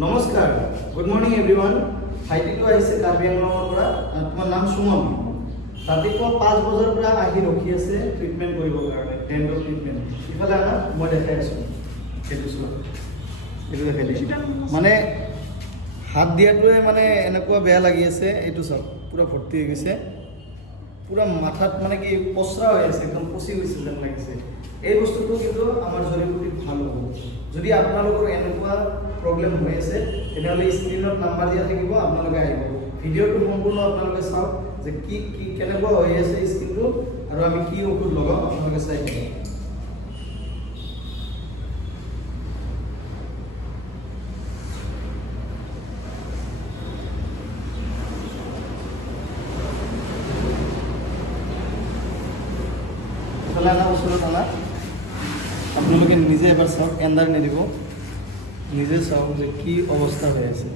নমস্কাৰ, good morning everyone. ভাইটিটো আহিছে কাৰ্বি আংলঙৰ পৰা। তোমাৰ নাম সুমন। ৰাতিপুৱা 5 বজাৰ পৰা আহি ৰখি আছে ট্ৰিটমেণ্ট কৰিবৰ কাৰণে, ডেণ্টৰ ট্ৰিটমেণ্ট। ইফালে আনা, মই দেখাই আছোঁ। সেইটো চোৱা, এইটো দেখাই দিছোঁ। মানে হাত দিয়াটোৱে মানে এনেকুৱা বেয়া লাগি আছে। এইটো চাওক, পূৰা ভৰ্তি হৈ গৈছে, পূৰা মাথাত মানে কি পচৰা হৈ আছে, একদম পচি গৈছে যেন লাগিছে। এই বস্তুটো কিন্তু আমাৰ জৰিবুটিত ভাল হ'ব। যদি আপোনালোকৰ এনেকুৱা প্ৰব্লেম হৈ আছে তেনেহ'লে স্ক্ৰীণত নাম্বাৰ দিয়া থাকিব, আপোনালোকে আহিব। ভিডিঅ'টো সম্পূৰ্ণ আপোনালোকে চাওক যে কি কেনেকুৱা হৈ আছে স্কিনটো আৰু আমি কি ঔষধ লগাওঁ, আপোনালোকে চাই থাকিব। ইফালে আনা, ওচৰত আনা। আপোনালোকে নিজে এবাৰ চাওক, এণ্ডাৰ নিদিব, নিজে চাওক যে কি অৱস্থা হৈ আছে।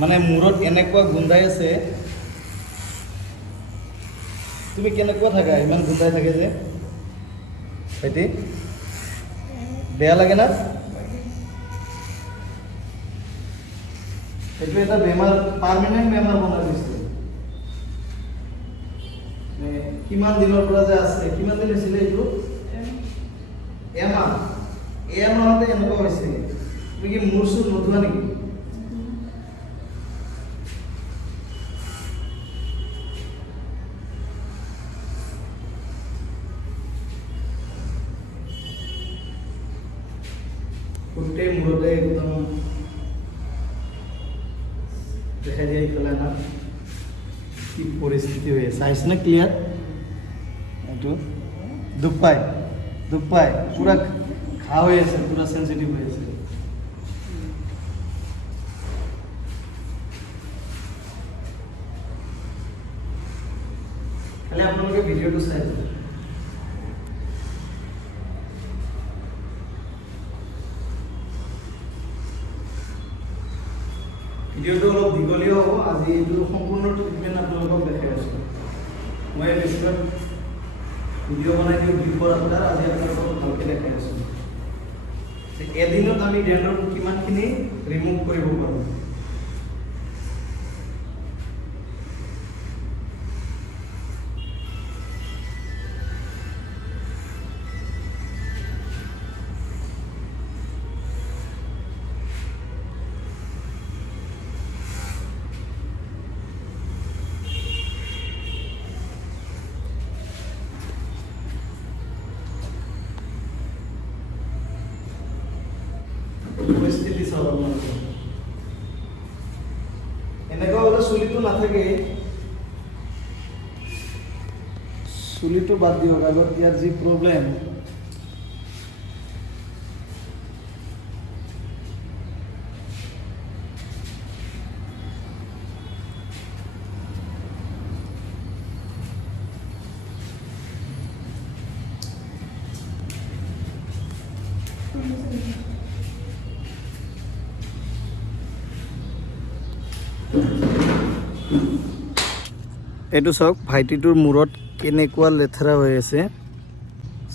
মানে মূৰত এনেকুৱা গোন্ধাই আছে। তুমি কেনেকুৱা থাকা, ইমান গোন্ধাই থাকে যে ভাইটি? বেয়া লাগে না? এইটো এটা বেমাৰ, পাৰ্মানেণ্ট বেমাৰ বনাই দিছে। কিমান দিনৰ পৰা যে আছে, কিমান দিন হৈছিলে এইটো? এমাহতে এনেকুৱা হৈছে। তুমি কি মূৰ চুৰ নোধোৱা নেকি? গোটেই মূৰতে একদম দেখাই দিয়ে। পেলাই না কি পৰিস্থিতি হৈ আছে, আহিছে না ক্লিয়াৰ? এইটো দুখ পায় পূৰা ঘা হৈ আছে, পূৰা চেঞ্চিটিভ হৈ আছে। খালি আপোনালোকে ভিডিঅ'টো চাই দিব। ভিডিঅ'টো অলপ দীঘলীয়া হ'ব। আজি এইটো সম্পূৰ্ণ ট্ৰিটমেণ্ট আপোনালোকক দেখাই আছোঁ। মই বেছিভাগ ভিডিঅ' বনাই দিওঁ বিফৰ আফটাৰ। আজি আপোনালোকক ভালকৈ দেখাই আছোঁ যে এদিনত আমি ডেণ্ড্ৰফ কিমানখিনি ৰিমুভ কৰিব পাৰোঁ। পৰিস্থিতি চাওক আপোনালোকে। এনেকুৱা হ'লে চুলিটো নাথাকে। চুলিটো বাদ দিয়ক, আগত ইয়াৰ যি প্ৰব্লেম। এইটো চাওক, ভাইটিটোৰ মূৰত কেনেকুৱা লেতেৰা হৈ আছে।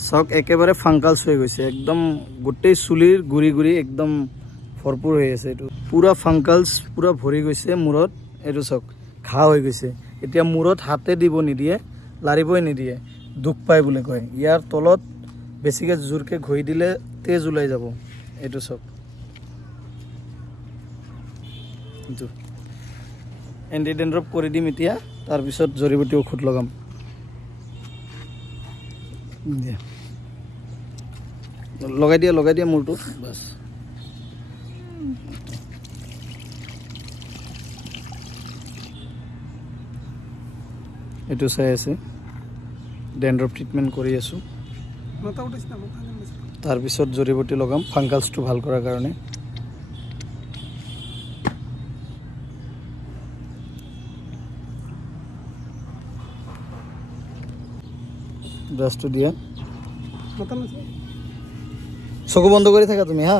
চাওক, একেবাৰে ফাংকালছ হৈ গৈছে, একদম গোটেই চুলিৰ গুৰি একদম ভৰপূৰ হৈ আছে। এইটো পূৰা ফাংকালছ, পূৰা ভৰি গৈছে মূৰত। এইটো চাওক, ঘা হৈ গৈছে। এতিয়া মূৰত হাতে দিব নিদিয়ে, লাৰিবই নিদিয়ে, দুখ পায় বুলি কয়। ইয়াৰ তলত বেছিকৈ জোৰকৈ ঘঁহি দিলে তেজ ওলাই যাব। এইটো চাওক, এইটো এণ্টি ডেণ্ড্ৰফ কৰি দিম এতিয়া, তাৰপিছত জৰিবুটি ঔষধ লগাম। লগাই দিয়া মূৰটো বাছ। এইটো চাই আছে, ডেণ্ড্ৰফ ট্ৰিটমেণ্ট কৰি আছোঁ। তাৰপিছত জৰিবুটি লগাম ফাংকালছটো ভাল কৰাৰ কাৰণে। ব্ৰাছটো দিয়া, চকু বন্ধ কৰি থাকা তুমি। হা,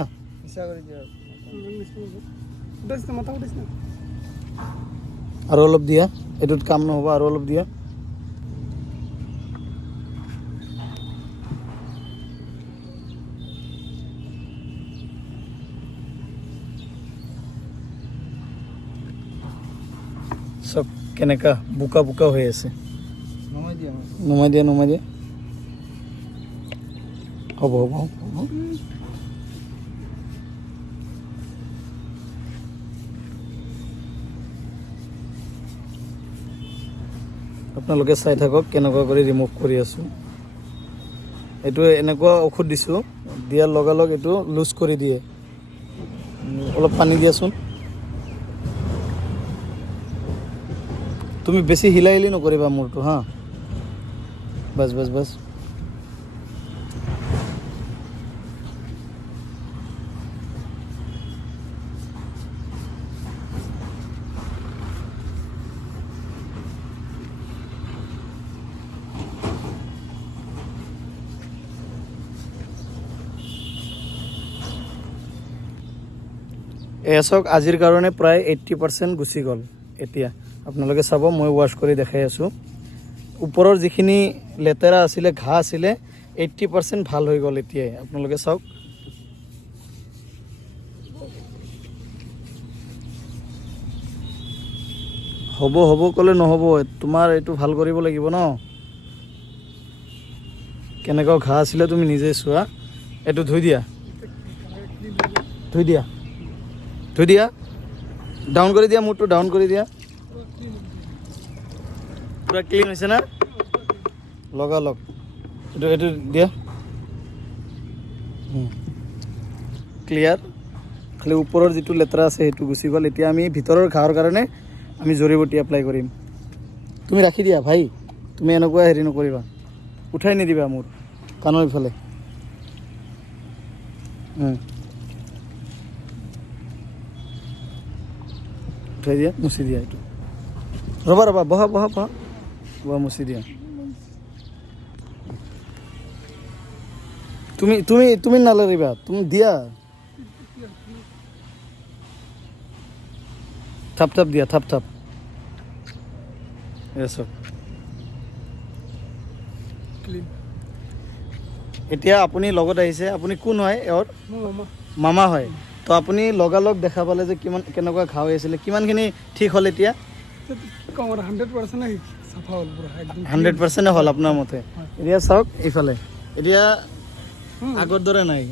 আৰু অলপ দিয়া, এইটোত কাম নহ'ব, আৰু অলপ দিয়া। চব কেনেকা বোকা বোকা হৈ আছে। নমাই দিয়া হ'ব আপোনালোকে চাই থাকক কেনেকুৱা কৰি ৰিমুভ কৰি আছোঁ। এইটো এনেকুৱা ঔষধ দিছোঁ, দিয়াৰ লগালগ এইটো লুজ কৰি দিয়ে। অলপ পানী দিয়াচোন। তুমি বেছি হিলা হিলি নকৰিবা মূৰটো হা। বাছ এয়া চাওক, আজিৰ কাৰণে প্ৰায় 80% গুচি গ'ল। এতিয়া আপোনালোকে চাব, মই ৱাশ্ব কৰি দেখাই আছোঁ। ওপৰৰ যিখিনি লেতেৰা আছিলে, ঘাঁহ আছিলে, 80% ভাল হৈ গ'ল এতিয়াই। আপোনালোকে চাওক। হ'ব ক'লে নহ'ব, তোমাৰ এইটো ভাল কৰিব লাগিব ন। কেনেকুৱা ঘাঁহ আছিলে তুমি নিজে চোৱা। এইটো ধুই দিয়া ডাউন কৰি দিয়া, মূৰটো ডাউন কৰি দিয়া। পুৰা ক্লিন হৈছে না? লগালগ এইটো দিয়া, ক্লিয়াৰ। খালি ওপৰৰ যিটো লেতেৰা আছে সেইটো গুচি গ'ল। এতিয়া আমি ভিতৰৰ ঘাঁহৰ কাৰণে আমি জৰিবটি এপ্লাই কৰিম। তুমি ৰাখি দিয়া ভাই, তুমি এনেকুৱা হেৰি নকৰিবা, উঠাই নিদিবা মোৰ কাণৰ ইফালে। উঠাই দিয়া, মুচি দিয়া। এইটো ৰ'বা বহা মুচি দিয়া। তুমি নালাৰিবা, তুমি দিয়া। থাপ দিয়া, থাপ এতিয়া আপুনি লগত আহিছে, আপুনি কোন হয়? এওঁৰ মামা হয়। তো আপুনি লগালগ দেখা পালে যে কেনেকুৱা ঘাঁহ হৈ আছিলে, কিমানখিনি ঠিক হ'ল এতিয়া? 100% হ'ল আপোনাৰ মতে। এতিয়া চাওক এইফালে, এতিয়া আগৰ দৰে নাই।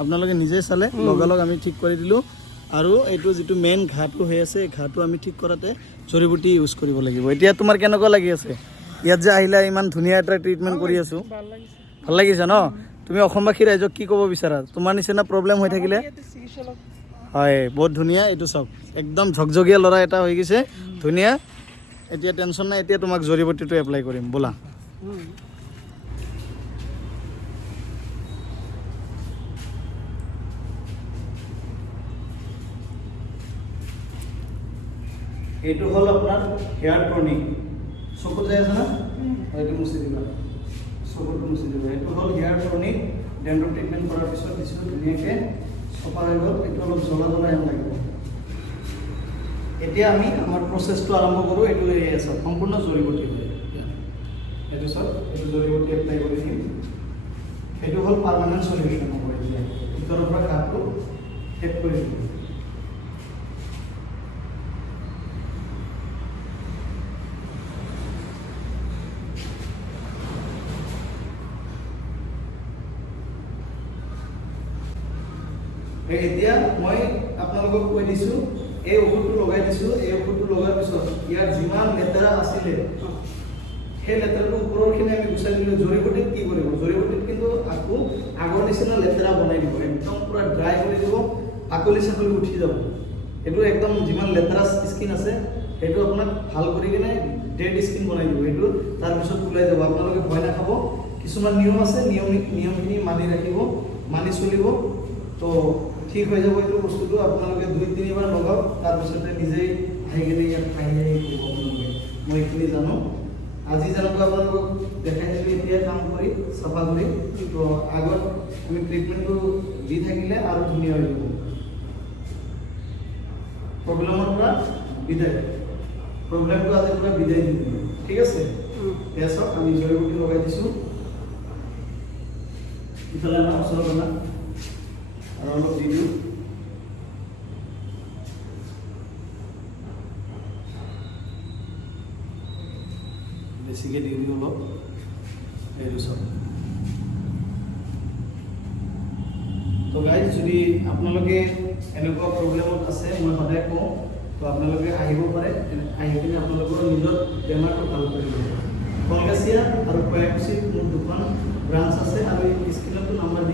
আপোনালোকে নিজে চালে, লগালগ আমি ঠিক কৰি দিলোঁ। আৰু এইটো যিটো মেইন ঘাঁহটো হৈ আছে, এই ঘাঁহটো আমি ঠিক কৰাতে জৰিবুটি ইউজ কৰিব লাগিব। এতিয়া তোমাৰ কেনেকুৱা লাগি আছে? ইয়াত যে আহিলা, ইমান ধুনীয়া এটা ট্ৰিটমেণ্ট কৰি আছোঁ, ভাল লাগিছে ন? তুমি অসমবাসী ৰাইজক কি ক'ব বিচাৰা? তোমাৰ নিচিনা প্ৰব্লেম হৈ থাকিলে? হয়, বহুত ধুনীয়া। এইটো চাওক, একদম ঝকঝকীয়া ল'ৰা এটা হৈ গৈছে, ধুনীয়া। এতিয়া টেনশ্যন নাই, এতিয়া তোমাক জৰিবটিটো এপ্লাই কৰিম, ব'লা। এইটো হ'ল আপোনাৰ হেয়াৰ টনিক। চকুত যাই আছে না? এইটো মুচি দিবা, চকুটো মুচি দিবা। এইটো হ'ল হেয়াৰ টনিক। ডেণ্টৰ ট্ৰিটমেণ্ট কৰাৰ পিছত দিছিলোঁ, ধুনীয়াকৈ চফা হৈ গ'ল। এইটো অলপ জ্বলা হেন লাগিব। এতিয়া আমি আমাৰ প্ৰচেছটো আৰম্ভ কৰোঁ। এইটো চাওক, সম্পূৰ্ণ জৰিবটি। এইটো চাওক, এইটো জৰিবটি এপ্লাই কৰি দিম। সেইটো হ'ল পাৰ্মানেণ্ট চলিউশ্যন হ'ব। এতিয়া ভিতৰৰ পৰা ঘাঁহটো শেষ কৰি দিম। এতিয়া মই আপোনালোকক কৈ দিছোঁ, এই ঔষধটো লগাই দিছোঁ। এই ঔষধটো লগাৰ পিছত ইয়াৰ যিমান লেতেৰা আছিলে, সেই লেতেৰাটো ওপৰৰখিনি আমি গুচাই দিলোঁ। জৰিবটিত কি কৰিব? জৰিবটিত কিন্তু আকৌ আগৰ নিচিনা লেতেৰা বনাই দিব, একদম পূৰা ড্ৰাই কৰি দিব, বাকলি চাকলি উঠি যাব। এইটো একদম যিমান লেতেৰা স্কিন আছে, সেইটো আপোনাক ভাল কৰি কিনে ডেড স্কিন বনাই দিব। সেইটো তাৰপিছত ওলাই যাব। আপোনালোকে ভয় নাখাব। কিছুমান নিয়ম আছে, নিয়মখিনি মানি ৰাখিব, মানি চলিব, তো ঠিক হৈ যাব। এইটো বস্তুটো আপোনালোকে 2-3 বাৰ লগাওক, তাৰপিছতে নিজেই আহি কিনে ইয়াত খাই ক'ব আপোনালোকে মই এইখিনি জানো। আজি যেনেকুৱা আপোনালোকক দেখাই দিলোঁ, এতিয়া কাম কৰি চাফা কৰি, তো আগত আমি ট্ৰিটমেণ্টটো দি থাকিলে আৰু ধুনীয়া হৈ যাব। প্ৰব্লেমৰ পৰা বিদায়, প্ৰব্লেমটো আজিৰ পৰা বিদায় দি দিম, ঠিক আছে? এয়া চাওক, আমি জৰিবুটি লগাই দিছোঁ। ইফালে আমাৰ ওচৰত অনা আৰু অলপ দি দিওঁ। বেছিকৈ দি দিওঁ অলপ এইটো চাওক। তো গাইজ যদি আপোনালোকে এনেকুৱা প্ৰব্লেমত আছে মই সদায় কওঁ তো আপোনালোকে আহিব পাৰে, আহি কিনে আপোনালোকৰ নিজৰ বেমাৰটো ভাল কৰিব পাৰে। কলগাছিয়া আৰু কয়াকুছিত মোৰ দুখন ব্ৰাঞ্চ আছে আৰু স্ক্ৰীনতো নাম্বাৰ